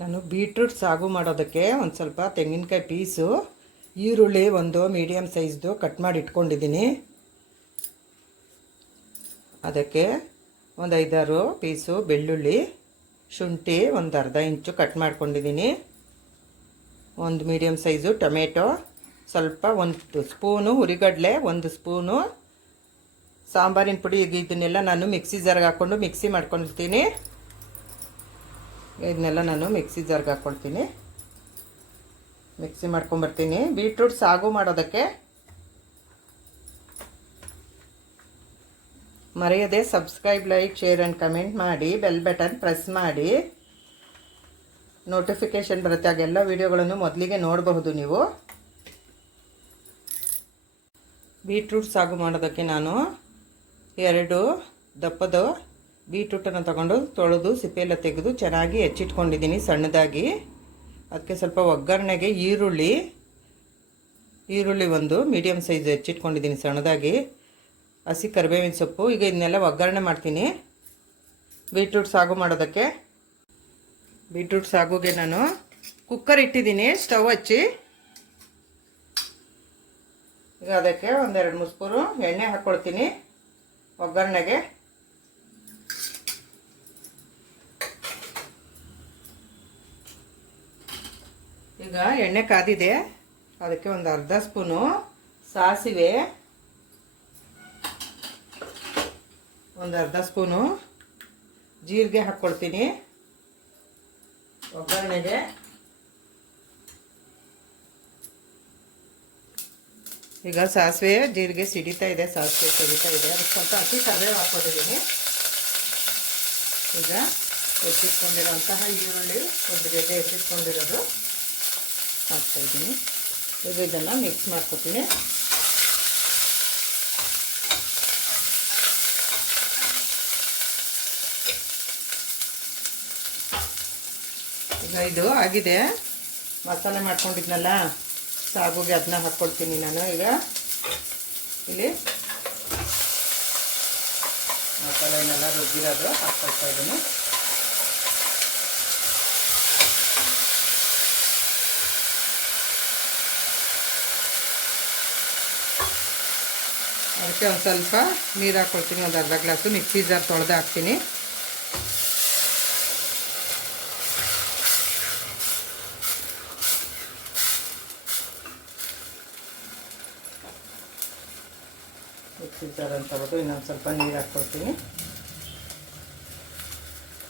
ನಾನು ಬೀಟ್ರೂಟ್ ಸಾಗು ಮಾಡೋದಕ್ಕೆ ಒಂದು ಸ್ವಲ್ಪ ತೆಂಗಿನಕಾಯಿ ಪೀಸು, ಈರುಳ್ಳಿ ಒಂದು ಮೀಡಿಯಮ್ ಸೈಜ್ದು ಕಟ್ ಮಾಡಿ ಇಟ್ಕೊಂಡಿದ್ದೀನಿ. ಅದಕ್ಕೆ ಒಂದು 5-6 ಪೀಸು ಬೆಳ್ಳುಳ್ಳಿ, ಶುಂಠಿ ಒಂದು ಅರ್ಧ ಇಂಚು ಕಟ್ ಮಾಡ್ಕೊಂಡಿದ್ದೀನಿ, ಒಂದು ಮೀಡಿಯಮ್ ಸೈಜು ಟೊಮೆಟೊ, ಸ್ವಲ್ಪ 1 ಸ್ಪೂನು ಹುರಿಗಡಲೆ, 1 ಸ್ಪೂನು ಸಾಂಬಾರಿನ ಪುಡಿ. ಇದನ್ನೆಲ್ಲ ನಾನು ಮಿಕ್ಸಿ ಜಾರ್ಗೆ ಹಾಕ್ಕೊಂಡು ಮಿಕ್ಸಿ ಮಾಡ್ಕೊಂಡಿರ್ತೀನಿ. ಇದನ್ನೆಲ್ಲ ನಾನು ಮಿಕ್ಸಿ ಜಾರ್ಗೆ ಹಾಕ್ಕೊಳ್ತೀನಿ, ಮಿಕ್ಸಿ ಮಾಡ್ಕೊಂಬರ್ತೀನಿ. ಬೀಟ್ರೂಟ್ ಸಾಗು ಮಾಡೋದಕ್ಕೆ ಮರೆಯದೆ subscribe, like, share and comment ಮಾಡಿ, ಬೆಲ್ ಬಟನ್ ಪ್ರೆಸ್ ಮಾಡಿ, ನೋಟಿಫಿಕೇಷನ್ ಬರುತ್ತೆ. ಆಗೆಲ್ಲ ವೀಡಿಯೋಗಳನ್ನು ಮೊದಲಿಗೆ ನೋಡಬಹುದು ನೀವು. ಬೀಟ್ರೂಟ್ ಸಾಗು ಮಾಡೋದಕ್ಕೆ ನಾನು 2 ದಪ್ಪದ ಬೀಟ್ರೂಟನ್ನು ತಗೊಂಡು ತೊಳೆದು ಸಿಪ್ಪೆಯೆಲ್ಲ ತೆಗೆದು ಚೆನ್ನಾಗಿ ಹೆಚ್ಚಿಟ್ಕೊಂಡಿದ್ದೀನಿ ಸಣ್ಣದಾಗಿ. ಅದಕ್ಕೆ ಸ್ವಲ್ಪ ಒಗ್ಗರಣೆಗೆ ಈರುಳ್ಳಿ ಒಂದು ಮೀಡಿಯಮ್ ಸೈಜ್ ಹೆಚ್ಚಿಟ್ಕೊಂಡಿದ್ದೀನಿ ಸಣ್ಣದಾಗಿ, ಹಸಿ ಕರಿಬೇವಿನ ಸೊಪ್ಪು. ಈಗ ಇದನ್ನೆಲ್ಲ ಒಗ್ಗರಣೆ ಮಾಡ್ತೀನಿ. ಬೀಟ್ರೂಟ್ ಸಾಗು ಮಾಡೋದಕ್ಕೆ ಬೀಟ್ರೂಟ್ ಸಾಗುಗೆ ನಾನು ಕುಕ್ಕರ್ ಇಟ್ಟಿದ್ದೀನಿ ಸ್ಟವ್ ಹಚ್ಚಿ. ಈಗ ಅದಕ್ಕೆ 1-2 ಸ್ಪೂನು ಎಣ್ಣೆ ಹಾಕ್ಕೊಳ್ತೀನಿ ಒಗ್ಗರಣೆಗೆ. ಈಗ ಎಣ್ಣೆ ಕಾದಿದೆ, ಅದಕ್ಕೆ ಒಂದು ಅರ್ಧ ಸ್ಪೂನು ಸಾಸಿವೆ, ಒಂದು ಅರ್ಧ ಸ್ಪೂನು ಜೀರಿಗೆ ಹಾಕ್ಕೊಳ್ತೀನಿ ಒಗ್ಗರಣೆಗೆ. ಈಗ ಸಾಸಿವೆ ಜೀರಿಗೆ ಸಿಡಿತಾ ಇದೆ, ಸಾಸಿವೆ ಸಿಡಿತಾ ಇದೆ. ಅದಕ್ಕೆ ಸ್ವಲ್ಪ ಹಸಿ ಕರಿಬೇವು ಹಾಕ್ಕೊಂಡಿದ್ದೀನಿ. ಈಗ ಹೆಚ್ಚಿಟ್ಕೊಂಡಿರೋಂತಹ ಈರುಳ್ಳಿ ಒಂದು ಗೆಡ್ಡೆ ಹೆಚ್ಚಿಟ್ಕೊಂಡಿರೋದು ಹಾಕ್ತಾಯಿದ್ದೀನಿ. ಈಗ ಇದನ್ನು ಮಿಕ್ಸ್ ಮಾಡ್ಕೊತೀನಿ. ಈಗ ಇದು ಆಗಿದೆ. ಮಸಾಲೆ ಮಾಡ್ಕೊಂಡಿದ್ನಲ್ಲ ಸಾಗುಗೆ, ಅದನ್ನ ಹಾಕ್ಕೊಳ್ತೀನಿ ನಾನು. ಈಗ ಇಲ್ಲಿ ಮಸಾಲೆನೆಲ್ಲ ರುಬ್ಬಿರೋದು ಹಾಕ್ಕೊಳ್ತಾ ಇದ್ದೀನಿ. ಅದಕ್ಕೆ ಒಂದು ಸ್ವಲ್ಪ ನೀರು ಹಾಕ್ಕೊಳ್ತೀನಿ, ಒಂದು ಅರ್ಧ ಗ್ಲಾಸು. ಮಿಕ್ಸಿ ಜಾರ್ ತೊಳೆದು ಹಾಕ್ತೀನಿ. ಮಿಕ್ಸಿ ಜಾರ್ ಅಂತ ತೊಳೆದು ಇನ್ನೊಂದು ಸ್ವಲ್ಪ ನೀರು ಹಾಕ್ಕೊಳ್ತೀನಿ.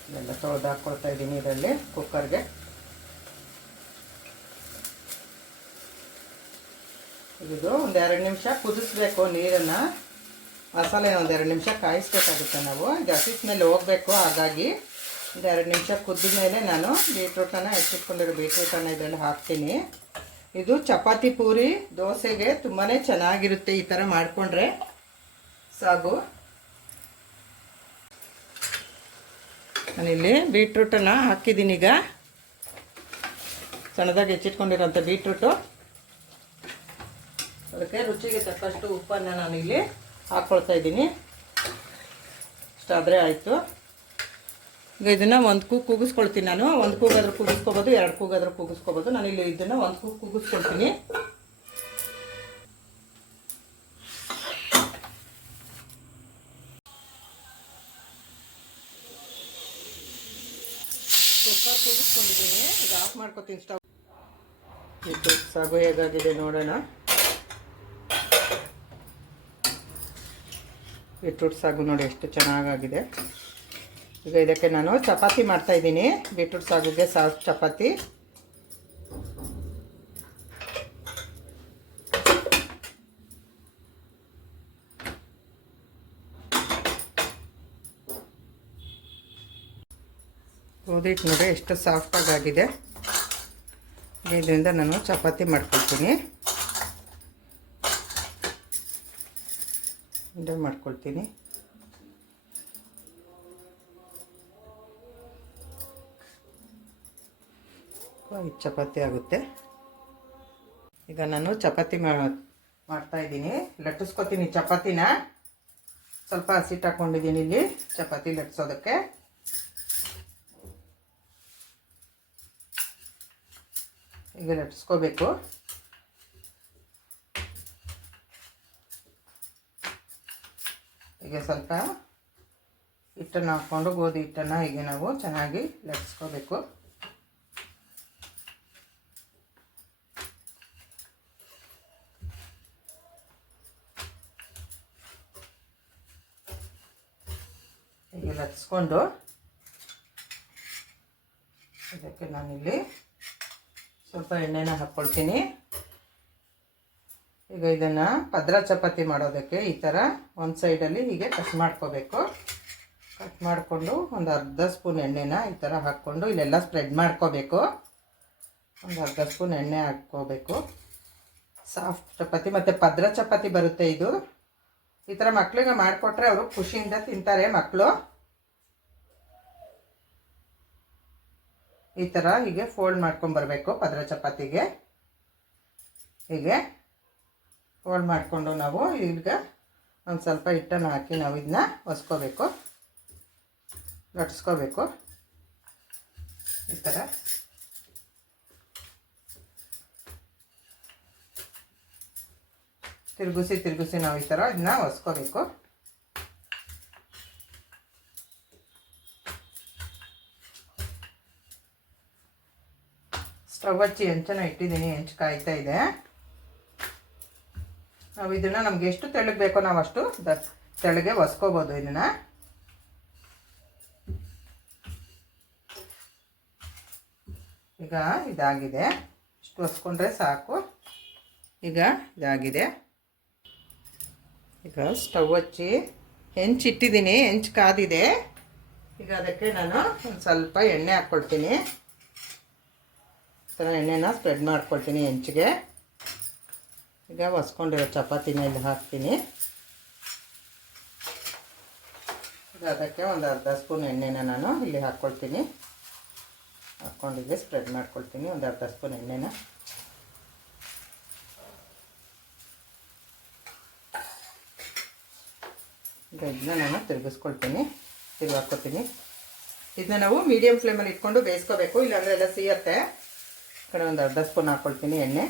ಇದೆಲ್ಲ ತೊಳೆದು ಹಾಕ್ಕೊಳ್ತಾ ಇದ್ದೀನಿ ಇದರಲ್ಲಿ ಕುಕ್ಕರ್ಗೆ. ಇದು ಒಂದು 2 ನಿಮಿಷ ಕುದಿಸ್ಬೇಕು ನೀರನ್ನು. ಮಸಾಲೆ ಒಂದು 2 ನಿಮಿಷ ಕಾಯಿಸ್ಬೇಕಾಗುತ್ತೆ ನಾವು. ಇದು ಹಸಿ ಸ್ಮೆಲ್ ಹೋಗಬೇಕು. ಹಾಗಾಗಿ ಒಂದು 2 ನಿಮಿಷ ಕುದ್ದ ಮೇಲೆ ನಾನು ಬೀಟ್ರೂಟನ್ನು ಹೆಚ್ಚಿಟ್ಕೊಂಡಿರೋ ಬೀಟ್ರೂಟನ್ನು ಇದರಲ್ಲಿ ಹಾಕ್ತೀನಿ. ಇದು ಚಪಾತಿ, ಪೂರಿ, ದೋಸೆಗೆ ತುಂಬಾ ಚೆನ್ನಾಗಿರುತ್ತೆ ಈ ಥರ ಮಾಡಿಕೊಂಡ್ರೆ ಸಾಗು. ನಾನಿಲ್ಲಿ ಬೀಟ್ರೂಟನ್ನು ಹಾಕಿದ್ದೀನಿ. ಈಗ ಸಣ್ಣದಾಗಿ ಹೆಚ್ಚಿಟ್ಕೊಂಡಿರೋಂಥ ಬೀಟ್ರೂಟು, ಅದಕ್ಕೆ ರುಚಿಗೆ ತಕ್ಕಷ್ಟು ಉಪ್ಪನ್ನು ನಾನಿಲ್ಲಿ ಹಾಕ್ಕೊಳ್ತಾ ಇದ್ದೀನಿ. ಇಷ್ಟಾದರೆ ಆಯಿತು. ಈಗ ಇದನ್ನು 1 ಕೂಗು ಕೂಗಿಸ್ಕೊಳ್ತೀನಿ ನಾನು. 1 ಕೂಗಾದರೂ ಕೂಗಿಸ್ಕೋಬೋದು, 2 ಕೂಗಾದರೂ ಕೂಗಿಸ್ಕೋಬೋದು. ನಾನಿಲ್ಲಿ ಇದನ್ನು 1 ಕೂಗು ಕೂಗಿಸ್ಕೊಳ್ತೀನಿ. ಕುಕ್ಕರ್ ಕೂಗಿಸ್ಕೊಂಡಿದ್ದೀನಿ. ಈಗ ಆಫ್ ಮಾಡ್ಕೊತೀನಿ ಸ್ಟವ್. ಇದು ಸಾಗು ಹೇಗಾಗಿದೆ ನೋಡೋಣ. ಬೀಟ್ರೂಟ್ ಸಾಗು ನೋಡಿ ಎಷ್ಟು ಚೆನ್ನಾಗಾಗಿದೆ. ಈಗ ಇದಕ್ಕೆ ನಾನು ಚಪಾತಿ ಮಾಡ್ತಾಯಿದ್ದೀನಿ. ಬೀಟ್ರೂಟ್ ಸಾಗುಗೆ ಚಪಾತಿ. ಗೋಧಿ ಹಿಟ್ಟು ನೋಡಿ ಎಷ್ಟು ಸಾಫ್ಟಾಗಿ ಆಗಿದೆ. ಇದರಿಂದ ನಾನು ಚಪಾತಿ ಮಾಡ್ಕೊಳ್ತೀನಿ. ಉಂಡೆ ಮಾಡ್ಕೊಳ್ತೀನಿ. ಚಪಾತಿ ಆಗುತ್ತೆ. ಈಗ ನಾನು ಚಪಾತಿ ಮಾಡ್ತಾಯಿದ್ದೀನಿ. ಲಟ್ಟಿಸ್ಕೊತೀನಿ ಚಪಾತಿನ. ಸ್ವಲ್ಪ ಹಸಿಟ್ಟು ಹಾಕ್ಕೊಂಡಿದ್ದೀನಿ ಇಲ್ಲಿ ಚಪಾತಿ ಲಟ್ಟಿಸೋದಕ್ಕೆ. ಈಗ ಲಟ್ಸ್ಕೋಬೇಕು. ಈಗ ಸ್ವಲ್ಪ ಹಿಟ್ಟನ್ನು ಹಾಕ್ಕೊಂಡು ಗೋಧಿ ಹಿಟ್ಟನ್ನು ಹೀಗೆ ನಾವು ಚೆನ್ನಾಗಿ ಲಟ್ಸ್ಕೋಬೇಕು. ಹೀಗೆ ಲಟ್ಸ್ಕೊಂಡು ಇದಕ್ಕೆ ನಾನಿಲ್ಲಿ ಸ್ವಲ್ಪ ಎಣ್ಣೆನ ಹಾಕ್ಕೊಳ್ತೀನಿ. ಈಗ ಇದನ್ನು ಪದ್ರ ಚಪಾತಿ ಮಾಡೋದಕ್ಕೆ ಈ ಥರ ಒಂದು ಸೈಡಲ್ಲಿ ಹೀಗೆ ಕಟ್ ಮಾಡ್ಕೋಬೇಕು. ಕಟ್ ಮಾಡಿಕೊಂಡು ಒಂದು ಅರ್ಧ ಸ್ಪೂನ್ ಎಣ್ಣೆನ ಈ ಥರ ಹಾಕ್ಕೊಂಡು ಇಲ್ಲೆಲ್ಲ ಸ್ಪ್ರೆಡ್ ಮಾಡ್ಕೋಬೇಕು. ಒಂದು ಅರ್ಧ ಸ್ಪೂನ್ ಎಣ್ಣೆ ಹಾಕ್ಕೋಬೇಕು. ಸಾಫ್ಟ್ ಚಪಾತಿ ಮತ್ತು ಪದ್ರ ಚಪಾತಿ ಬರುತ್ತೆ ಇದು. ಈ ಥರ ಮಕ್ಕಳಿಗೆ ಮಾಡಿಕೊಟ್ರೆ ಅವರು ಖುಷಿಯಿಂದ ತಿಂತಾರೆ ಮಕ್ಕಳು. ಈ ಥರ ಹೀಗೆ ಫೋಲ್ಡ್ ಮಾಡ್ಕೊಂಬರ್ಬೇಕು ಪದ್ರ ಚಪಾತಿಗೆ. ಹೀಗೆ ಫೋಲ್ಡ್ ಮಾಡಿಕೊಂಡು ನಾವು ಈಗ ಒಂದು ಸ್ವಲ್ಪ ಹಿಟ್ಟನ್ನು ಹಾಕಿ ನಾವು ಇದನ್ನ ಒಸ್ಕೋಬೇಕು, ಲಟ್ಸ್ಕೋಬೇಕು. ಈ ಥರ ತಿರುಗಿಸಿ ನಾವು ಈ ಥರ ಇದನ್ನ ಒಸ್ಕೋಬೇಕು. ಸ್ಟವ್ ಹಚ್ಚಿ ಹೆಂಚನ್ನು ಇಟ್ಟಿದ್ದೀನಿ, ಹೆಂಚು ಕಾಯ್ತಾ ಇದೆ. ನಾವು ಇದನ್ನು ನಮ್ಗೆ ಎಷ್ಟು ತೆಳ್ಳಗೆ ಬೇಕೋ ನಾವು ಅಷ್ಟು ತೆಳ್ಳಗೆ ಒಸ್ಕೋಬೋದು. ಇದನ್ನು ಈಗ ಇದಾಗಿದೆ, ಇಷ್ಟು ಒಸ್ಕೊಂಡ್ರೆ ಸಾಕು. ಈಗ ಇದಾಗಿದೆ. ಈಗ ಸ್ಟವ್ ಹಚ್ಚಿ ಹೆಂಚು ಇಟ್ಟಿದ್ದೀನಿ, ಹೆಂಚು ಕಾದಿದೆ. ಈಗ ಅದಕ್ಕೆ ನಾನು ಒಂದು ಸ್ವಲ್ಪ ಎಣ್ಣೆ ಹಾಕ್ಕೊಳ್ತೀನಿ. ಈ ಥರ ಎಣ್ಣೆನ ಸ್ಪ್ರೆಡ್ ಮಾಡ್ಕೊಳ್ತೀನಿ ಹೆಂಚಿಗೆ. ಈಗ ಒಸ್ಕೊಂಡಿರೋ ಚಪಾತಿನ ಇಲ್ಲಿ ಹಾಕ್ತೀನಿ. ಈಗ ಅದಕ್ಕೆ ಒಂದು ಅರ್ಧ ಸ್ಪೂನ್ ಎಣ್ಣೆನ ನಾನು ಇಲ್ಲಿ ಹಾಕ್ಕೊಳ್ತೀನಿ. ಹಾಕ್ಕೊಂಡಿದ್ದೆ ಸ್ಪ್ರೆಡ್ ಮಾಡ್ಕೊಳ್ತೀನಿ ಒಂದು ಅರ್ಧ ಸ್ಪೂನ್ ಎಣ್ಣೆನ. ಈಗ ಇದನ್ನ ನಾನು ತಿರುಗಿಸ್ಕೊಳ್ತೀನಿ, ತಿರುಗಾಕ್ಕೊತೀನಿ. ಇದನ್ನ ನಾವು ಮೀಡಿಯಮ್ ಫ್ಲೇಮಲ್ಲಿ ಇಟ್ಕೊಂಡು ಬೇಯಿಸ್ಕೋಬೇಕು, ಇಲ್ಲಾಂದರೆ ಎಲ್ಲ ಸಿಗುತ್ತೆ. ಈ ಕಡೆ ಒಂದು ಅರ್ಧ ಸ್ಪೂನ್ ಹಾಕ್ಕೊಳ್ತೀನಿ ಎಣ್ಣೆ.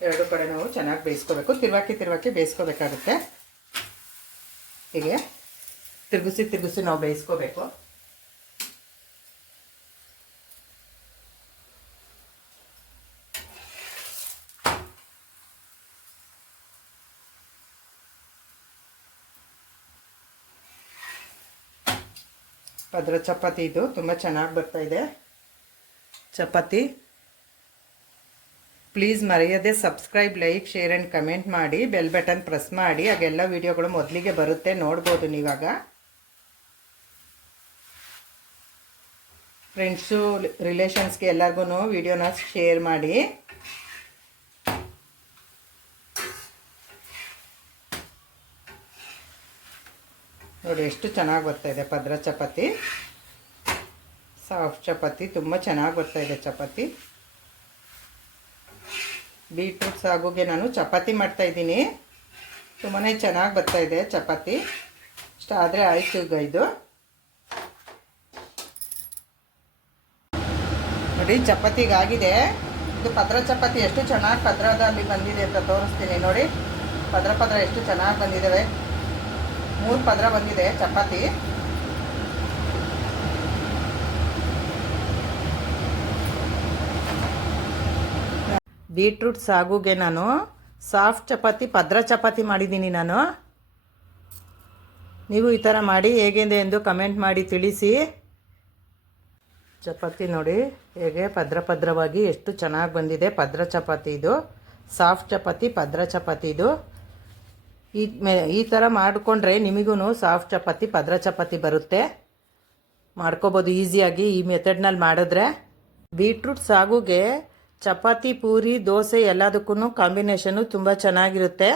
ಎರಡು ಕಡೆ ನಾವು ಚೆನ್ನಾಗಿ ಬೇಯಿಸ್ಕೋಬೇಕು, ತಿರುವಾಕಿ ಬೇಯಿಸ್ಕೋಬೇಕಾಗುತ್ತೆ. ಹೀಗೆ ತಿರುಗಿಸಿ ನಾವು ಬೇಯಿಸ್ಕೋಬೇಕು. ಪದ್ರ ಚಪಾತಿ ಇದು ತುಂಬ ಚೆನ್ನಾಗಿ ಬರ್ತಾಯಿದೆ ಚಪಾತಿ. ಪ್ಲೀಸ್ ಮರೆಯದೆ subscribe, like, share and comment ಮಾಡಿ. ಬೆಲ್ ಬಟನ್ ಪ್ರೆಸ್ ಮಾಡಿ, ಆಗೆಲ್ಲ ವೀಡಿಯೋಗಳು ಮೊದಲಿಗೆ ಬರುತ್ತೆ, ನೋಡ್ಬೋದು ನೀವಾಗ. ಫ್ರೆಂಡ್ಸು ರಿಲೇಷನ್ಸ್ಗೆ ಎಲ್ಲರಿಗೂ ವೀಡಿಯೋನ ಶೇರ್ ಮಾಡಿ. ನೋಡಿ ಎಷ್ಟು ಚೆನ್ನಾಗಿ ಬರ್ತಾಯಿದೆ ಪದ್ರ ಚಪಾತಿ, ಸಾಫ್ಟ್ ಚಪಾತಿ, ತುಂಬ ಚೆನ್ನಾಗಿ ಬರ್ತಾಯಿದೆ ಚಪಾತಿ. ಬೀಟ್ರೂಟ್ ಸಾಗುಗೆ ನಾನು ಚಪಾತಿ ಮಾಡ್ತಾಯಿದ್ದೀನಿ, ತುಂಬಾ ಚೆನ್ನಾಗಿ ಬರ್ತಾಯಿದೆ ಚಪಾತಿ. ಇಷ್ಟ ಆದರೆ ಆಯಿತು. ಈಗ ಇದು ನೋಡಿ ಚಪಾತಿಗಾಗಿದೆ. ಇದು ಪದ್ರ ಚಪಾತಿ ಎಷ್ಟು ಚೆನ್ನಾಗಿ ಪದ್ರದಲ್ಲಿ ಬಂದಿದೆ ಅಂತ ತೋರಿಸ್ತೀನಿ ನೋಡಿ. ಪದ್ರ ಎಷ್ಟು ಚೆನ್ನಾಗಿ ಬಂದಿದ್ದಾವೆ. 3 ಪದ್ರ ಬಂದಿದೆ ಚಪಾತಿ. ಬೀಟ್ರೂಟ್ ಸಾಗುಗೆ ನಾನು ಸಾಫ್ಟ್ ಚಪಾತಿ, ಪದ್ರ ಚಪಾತಿ ಮಾಡಿದ್ದೀನಿ ನಾನು. ನೀವು ಈ ಥರ ಮಾಡಿ ಹೇಗಿದೆ ಎಂದು ಕಮೆಂಟ್ ಮಾಡಿ ತಿಳಿಸಿ. ಚಪಾತಿ ನೋಡಿ ಹೇಗೆ ಪದ್ರವಾಗಿ ಎಷ್ಟು ಚೆನ್ನಾಗಿ ಬಂದಿದೆ. ಪದ್ರ ಚಪಾತಿ ಇದು, ಸಾಫ್ಟ್ ಚಪಾತಿ, ಪದ್ರ ಚಪಾತಿ ಇದು. ಈ ಥರ ಮಾಡಿಕೊಂಡ್ರೆ ನಿಮಗೂ ಸಾಫ್ಟ್ ಚಪಾತಿ, ಪದ್ರ ಚಪಾತಿ ಬರುತ್ತೆ. ಮಾಡ್ಕೋಬೋದು ಈಸಿಯಾಗಿ ಈ ಮೆಥಡ್ನಲ್ಲಿ ಮಾಡಿದ್ರೆ. ಬೀಟ್ರೂಟ್ ಸಾಗುಗೆ ಚಪಾತಿ, ಪೂರಿ, ದೋಸೆ ಎಲ್ಲದಕ್ಕೂ ಕಾಂಬಿನೇಷನ್ನು ತುಂಬ ಚೆನ್ನಾಗಿರುತ್ತೆ.